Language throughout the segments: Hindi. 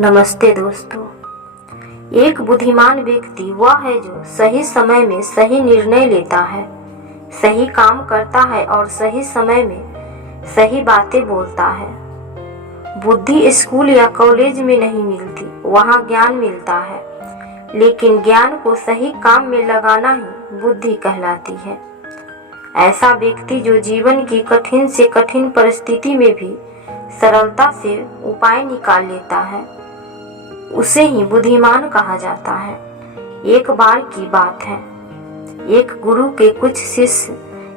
नमस्ते दोस्तों। एक बुद्धिमान व्यक्ति वह है जो सही समय में सही निर्णय लेता है, सही काम करता है और सही समय में सही बातें बोलता है। बुद्धि स्कूल या कॉलेज में नहीं मिलती, वहाँ ज्ञान मिलता है, लेकिन ज्ञान को सही काम में लगाना ही बुद्धि कहलाती है। ऐसा व्यक्ति जो जीवन की कठिन से कठिन परिस्थिति में भी सरलता से उपाय निकाल लेता है, उसे ही बुद्धिमान कहा जाता है। एक बार की बात है, एक गुरु के कुछ शिष्य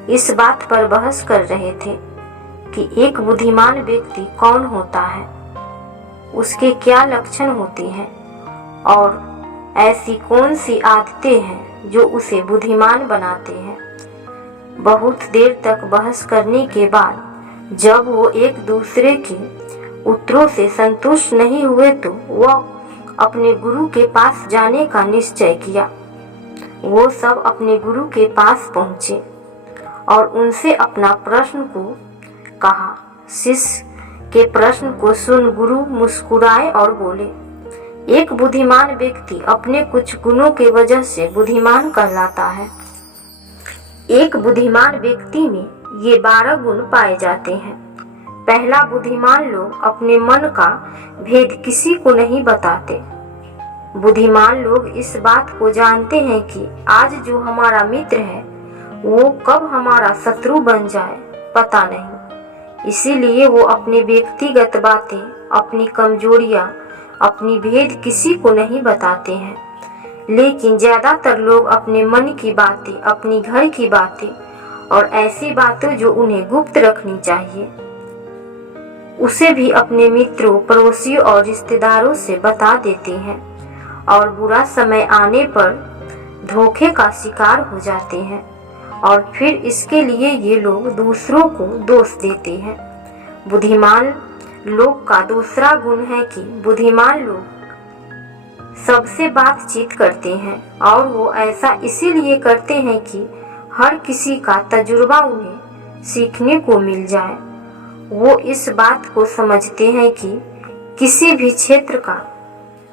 इस बात पर बहस कर रहे थे कि एक बुद्धिमान व्यक्ति कौन होता है, उसके क्या लक्षण होते हैं और ऐसी कौन सी आदतें हैं जो उसे बुद्धिमान बनाते हैं। बहुत देर तक बहस करने के बाद जब वो एक दूसरे के उत्तरों से संतुष्ट नहीं हुए तो वह अपने गुरु के पास जाने का निश्चय किया। वो सब अपने गुरु के पास पहुँचे और उनसे अपना प्रश्न को कहा। शिष्य के प्रश्न को सुन गुरु मुस्कुराए और बोले, एक बुद्धिमान व्यक्ति अपने कुछ गुणों के वजह से बुद्धिमान कहलाता है। एक बुद्धिमान व्यक्ति में ये 12 गुण पाए जाते हैं। पहला, बुद्धिमान लोग अपने मन का भेद किसी को नहीं बताते। बुद्धिमान लोग इस बात को जानते हैं कि आज जो हमारा मित्र है वो कब हमारा शत्रु बन जाए पता नहीं। इसीलिए वो अपने व्यक्तिगत बातें, अपनी कमजोरियां, अपनी भेद किसी को नहीं बताते हैं। लेकिन ज्यादातर लोग अपने मन की बातें, अपनी घर की बातें और ऐसी बातें जो उन्हें गुप्त रखनी चाहिए, उसे भी अपने मित्रों, पड़ोसियों और रिश्तेदारों से बता देते हैं और बुरा समय आने पर धोखे का शिकार हो जाते हैं और फिर इसके लिए ये लोग दूसरों को दोष देते हैं। बुद्धिमान लोग का दूसरा गुण है कि बुद्धिमान लोग सबसे बातचीत करते हैं और वो ऐसा इसीलिए करते हैं कि हर किसी का तजुर्बा उन्हें सीखने को मिल जाए। वो इस बात को समझते हैं कि किसी भी क्षेत्र का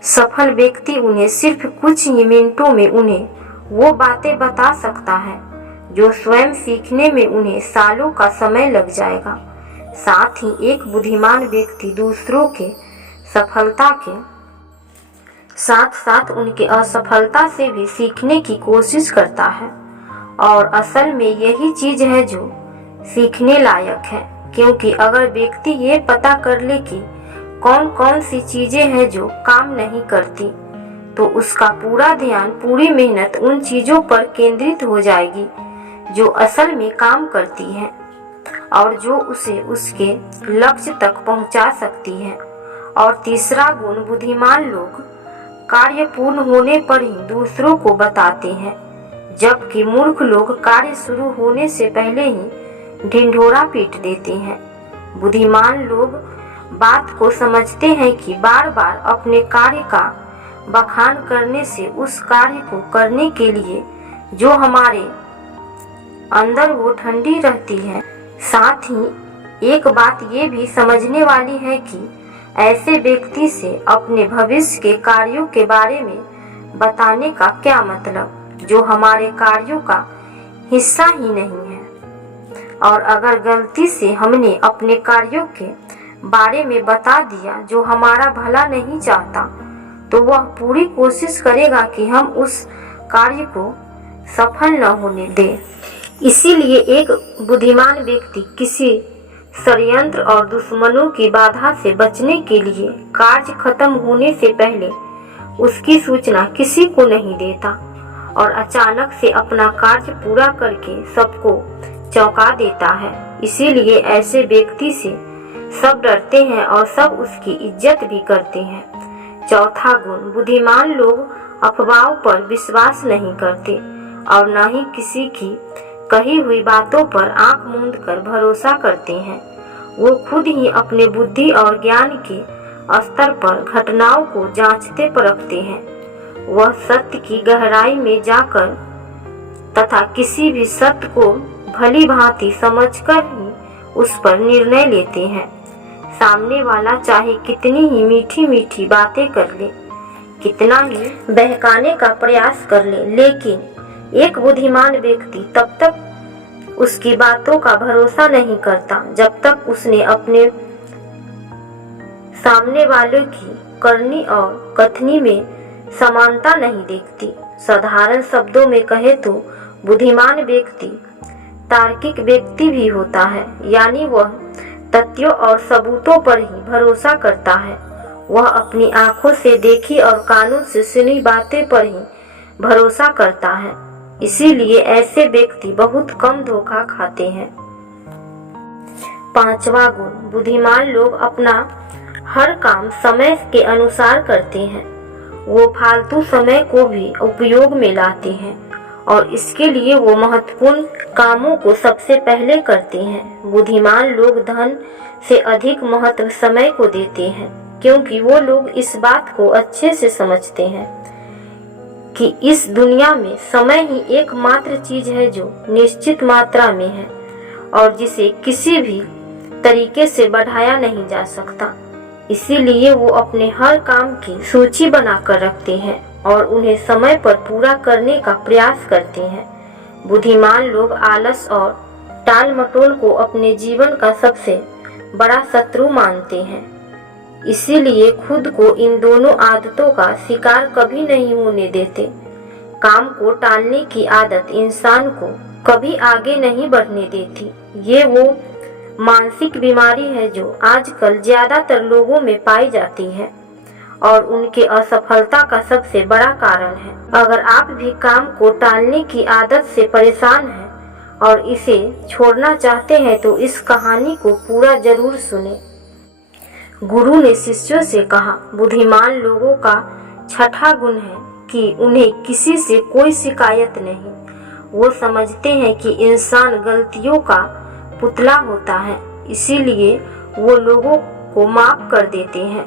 सफल व्यक्ति उन्हें सिर्फ कुछ ही मिनटों में उन्हें वो बातें बता सकता है जो स्वयं सीखने में उन्हें सालों का समय लग जाएगा। साथ ही एक बुद्धिमान व्यक्ति दूसरों के सफलता के साथ साथ उनके असफलता से भी सीखने की कोशिश करता है और असल में यही चीज है जो सीखने लायक है। क्योंकि अगर व्यक्ति ये पता कर ले कि कौन कौन सी चीजें हैं जो काम नहीं करती, तो उसका पूरा ध्यान, पूरी मेहनत उन चीजों पर केंद्रित हो जाएगी जो असल में काम करती हैं और जो उसे उसके लक्ष्य तक पहुंचा सकती है। और तीसरा गुण, बुद्धिमान लोग कार्य पूर्ण होने पर ही दूसरों को बताते हैं, जबकि मूर्ख लोग कार्य शुरू होने से पहले ही ढिंढोरा पीट देते हैं। बुद्धिमान लोग बात को समझते हैं कि बार बार अपने कार्य का बखान करने से उस कार्य को करने के लिए जो हमारे अंदर वो ठंडी रहती है। साथ ही एक बात ये भी समझने वाली है कि ऐसे व्यक्ति से अपने भविष्य के कार्यों के बारे में बताने का क्या मतलब, जो हमारे कार्यों का हिस्सा ही नहीं है। और अगर गलती से हमने अपने कार्यों के बारे में बता दिया जो हमारा भला नहीं चाहता, तो वह पूरी कोशिश करेगा कि हम उस कार्य को सफल न होने दें। इसीलिए एक बुद्धिमान व्यक्ति किसी षड्यंत्र और दुश्मनों की बाधा से बचने के लिए कार्य खत्म होने से पहले उसकी सूचना किसी को नहीं देता और अचानक से अपना कार्य पूरा करके सबको चौंका देता है। इसीलिए ऐसे व्यक्ति से सब डरते हैं और सब उसकी इज्जत भी करते हैं। चौथा गुण, बुद्धिमान लोग अफवाहों पर विश्वास नहीं करते और न ही किसी की कही हुई बातों पर आंख मूंद कर भरोसा करते हैं। वो खुद ही अपने बुद्धि और ज्ञान के स्तर पर घटनाओं को जांचते परखते हैं। वह सत्य की गहराई में जाकर तथा किसी भी सत्य को भली भांति समझकर ही उस पर निर्णय लेते हैं। सामने वाला चाहे कितनी ही मीठी मीठी बातें कर ले, कितना ही बहकाने का प्रयास कर ले, लेकिन एक बुद्धिमान व्यक्ति तब तक उसकी बातों का भरोसा नहीं करता जब तक उसने अपने सामने वाले की करनी और कथनी में समानता नहीं देखती। साधारण शब्दों में कहे तो बुद्धिमान व्यक्ति तार्किक व्यक्ति भी होता है, यानी वह तथ्यों और सबूतों पर ही भरोसा करता है। वह अपनी आंखों से देखी और कानों से सुनी बातें पर ही भरोसा करता है। इसीलिए ऐसे व्यक्ति बहुत कम धोखा खाते हैं। 5वां गुण, बुद्धिमान लोग अपना हर काम समय के अनुसार करते हैं। वो फालतू समय को भी उपयोग में लाते हैं और इसके लिए वो महत्वपूर्ण कामों को सबसे पहले करते हैं। बुद्धिमान लोग धन से अधिक महत्व समय को देते हैं, क्योंकि वो लोग इस बात को अच्छे से समझते हैं कि इस दुनिया में समय ही एकमात्र चीज है जो निश्चित मात्रा में है और जिसे किसी भी तरीके से बढ़ाया नहीं जा सकता। इसीलिए वो अपने हर काम की सूची बनाकर रखते हैं और उन्हें समय पर पूरा करने का प्रयास करते हैं। बुद्धिमान लोग आलस और टाल मटोल को अपने जीवन का सबसे बड़ा शत्रु मानते हैं। इसीलिए खुद को इन दोनों आदतों का शिकार कभी नहीं होने देते। काम को टालने की आदत इंसान को कभी आगे नहीं बढ़ने देती। ये वो मानसिक बीमारी है जो आजकल ज्यादातर लोगों में पाई जाती है और उनके असफलता का सबसे बड़ा कारण है। अगर आप भी काम को टालने की आदत से परेशान हैं और इसे छोड़ना चाहते हैं तो इस कहानी को पूरा जरूर सुने। गुरु ने शिष्यों से कहा, बुद्धिमान लोगों का छठा गुण है कि उन्हें किसी से कोई शिकायत नहीं। वो समझते हैं कि इंसान गलतियों का पुतला होता है, इसीलिए वो लोगों को माफ कर देते हैं।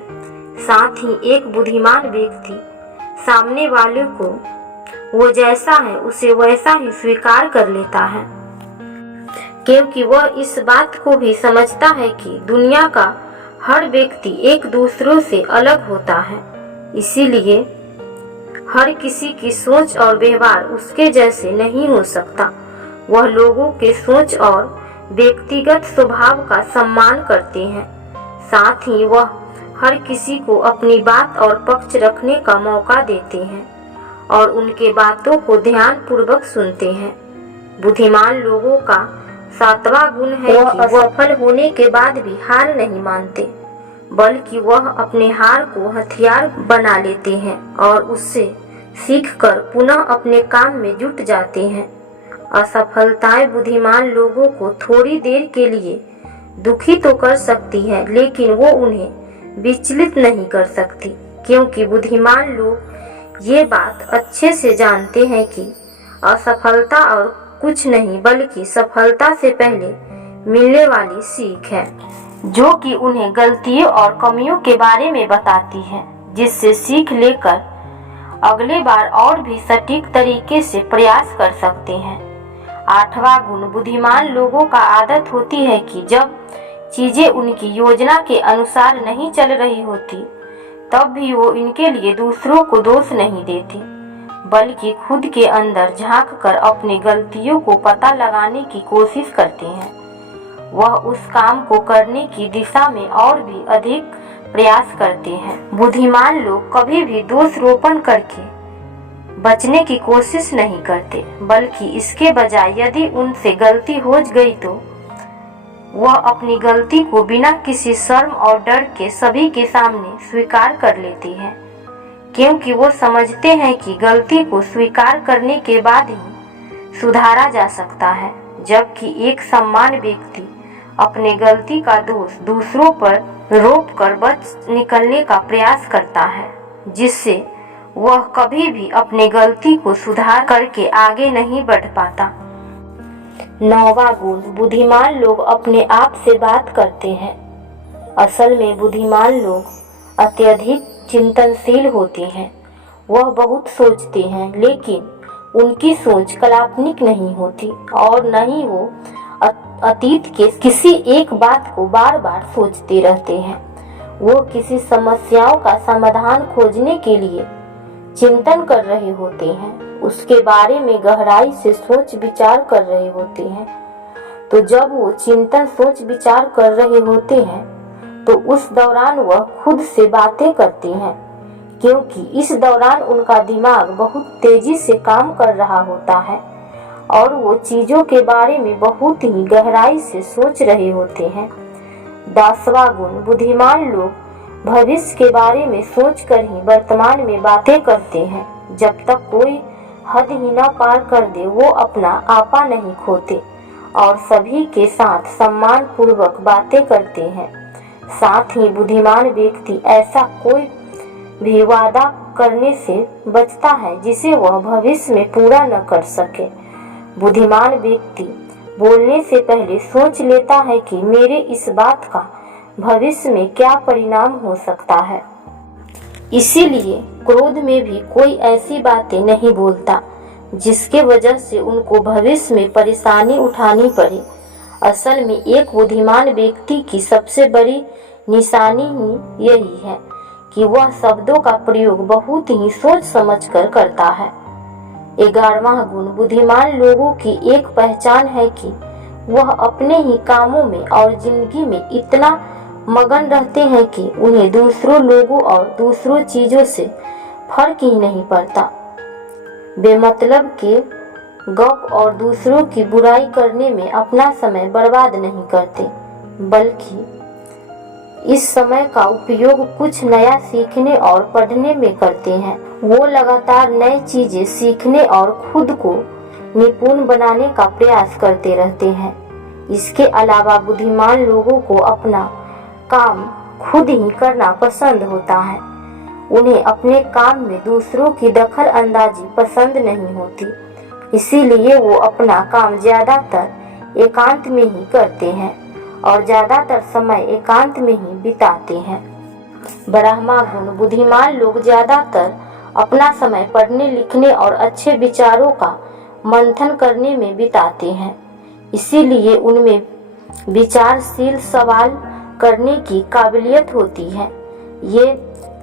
साथ ही एक बुद्धिमान व्यक्ति सामने वाले को वो जैसा है उसे वैसा ही स्वीकार कर लेता है, क्योंकि वह इस बात को भी समझता है कि दुनिया का हर व्यक्ति एक दूसरों से अलग होता है। इसीलिए हर किसी की सोच और व्यवहार उसके जैसे नहीं हो सकता। वह लोगों के सोच और व्यक्तिगत स्वभाव का सम्मान करते हैं। साथ ही वह हर किसी को अपनी बात और पक्ष रखने का मौका देते हैं और उनके बातों को ध्यान पूर्वक सुनते हैं। बुद्धिमान लोगों का 7वां गुण है कि वह असफल होने के बाद भी हार नहीं मानते, बल्कि वह अपने हार को हथियार बना लेते हैं और उससे सीखकर पुनः अपने काम में जुट जाते हैं। असफलताएं बुद्धिमान लोगों को थोड़ी देर के लिए दुखी तो कर सकती है, लेकिन वो उन्हें विचलित नहीं कर सकती, क्योंकि बुद्धिमान लोग ये बात अच्छे से जानते हैं कि असफलता और कुछ नहीं बल्कि सफलता से पहले मिलने वाली सीख है, जो कि उन्हें गलतियों और कमियों के बारे में बताती है, जिससे सीख लेकर अगले बार और भी सटीक तरीके से प्रयास कर सकते हैं। 8वां गुण, बुद्धिमान लोगों का आदत होती है कि जब चीजें उनकी योजना के अनुसार नहीं चल रही होती तब भी वो इनके लिए दूसरों को दोष नहीं देते, बल्कि खुद के अंदर झांक कर अपनी गलतियों को पता लगाने की कोशिश करते हैं। वह उस काम को करने की दिशा में और भी अधिक प्रयास करते हैं। बुद्धिमान लोग कभी भी दोषारोपण करके बचने की कोशिश नहीं करते, बल्कि इसके बजाय यदि उनसे गलती हो गई तो वह अपनी गलती को बिना किसी शर्म और डर के सभी के सामने स्वीकार कर लेते हैं, क्योंकि वो समझते हैं कि गलती को स्वीकार करने के बाद ही सुधारा जा सकता है। जबकि एक सम्मान व्यक्ति अपने गलती का दोष दूसरों पर रोप कर बच निकलने का प्रयास करता है, जिससे वह कभी भी अपनी गलती को सुधार करके आगे नहीं बढ़ पाता। 9वां गुण, बुद्धिमान लोग अपने आप से बात करते हैं। असल में बुद्धिमान लोग अत्यधिक चिंतनशील होते हैं। वह बहुत सोचते हैं, लेकिन उनकी सोच काल्पनिक नहीं होती और न ही वो अतीत के किसी एक बात को बार बार सोचते रहते हैं। वो किसी समस्याओं का समाधान खोजने के लिए चिंतन कर रहे होते हैं, उसके बारे में गहराई से सोच विचार कर रहे होते हैं। तो जब वो चिंतन सोच विचार कर रहे होते हैं तो उस दौरान वह खुद से बातें करते हैं, क्योंकि इस दौरान उनका दिमाग बहुत तेजी से काम कर रहा होता है और वो चीजों के बारे में बहुत ही गहराई से सोच रहे होते हैं। 10वां गुण, बुद्धिमान लोग भविष्य के बारे में सोचकर ही वर्तमान में बातें करते हैं। जब तक कोई हद ही न पार कर दे वो अपना आपा नहीं खोते और सभी के साथ सम्मान पूर्वक बातें करते हैं। साथ ही बुद्धिमान व्यक्ति ऐसा कोई भी वादा करने से बचता है जिसे वह भविष्य में पूरा न कर सके। बुद्धिमान व्यक्ति बोलने से पहले सोच लेता है कि मेरे इस बात का भविष्य में क्या परिणाम हो सकता है। इसीलिए क्रोध में भी कोई ऐसी बातें नहीं बोलता जिसके वजह से उनको भविष्य में परेशानी उठानी पड़े। असल में एक बुद्धिमान व्यक्ति की सबसे बड़ी निशानी ही यही है कि वह शब्दों का प्रयोग बहुत ही सोच समझकर करता है। 11वां गुण, बुद्धिमान लोगों की एक पहचान है कि वह अपने ही कामों में और जिंदगी में इतना मगन रहते हैं कि उन्हें दूसरों लोगों और दूसरों चीजों से फर्क ही नहीं पड़ता। बेमतलब के गप और दूसरों की बुराई करने में अपना समय बर्बाद नहीं करते, बल्कि इस समय का उपयोग कुछ नया सीखने और पढ़ने में करते हैं। वो लगातार नई चीजें सीखने और खुद को निपुण बनाने का प्रयास करते रहते हैं। इसके अलावा बुद्धिमान लोगों को अपना काम खुद ही करना पसंद होता है। उन्हें अपने काम में दूसरों की दखल अंदाजी पसंद नहीं होती, इसीलिए वो अपना काम ज्यादातर एकांत में ही करते हैं और ज्यादातर समय एकांत में ही बिताते हैं। 12वां गुण, बुद्धिमान लोग ज्यादातर अपना समय पढ़ने लिखने और अच्छे विचारों का मंथन करने में बिताते हैं। इसीलिए उनमें विचारशील सवाल करने की काबिलियत होती है। ये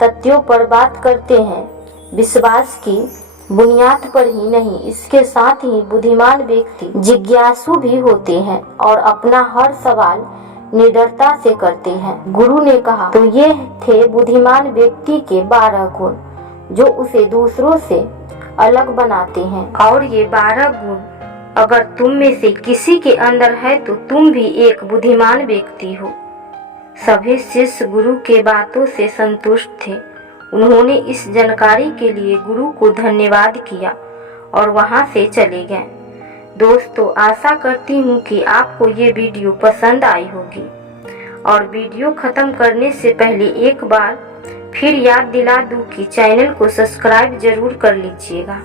तथ्यों पर बात करते हैं, विश्वास की बुनियाद पर ही नहीं, इसके साथ ही बुद्धिमान व्यक्ति जिज्ञासु भी होते हैं और अपना हर सवाल निडरता से करते हैं। गुरु ने कहा, तो ये थे बुद्धिमान व्यक्ति के 12 गुण जो उसे दूसरों से अलग बनाते हैं। और ये 12 गुण अगर तुम में से किसी के अंदर है तो तुम भी एक बुद्धिमान व्यक्ति हो। सभी शिष्य गुरु के बातों से संतुष्ट थे। उन्होंने इस जानकारी के लिए गुरु को धन्यवाद किया और वहां से चले गए। दोस्तों, आशा करती हूँ कि आपको ये वीडियो पसंद आई होगी और वीडियो खत्म करने से पहले एक बार फिर याद दिला दूं कि चैनल को सब्सक्राइब जरूर कर लीजिएगा।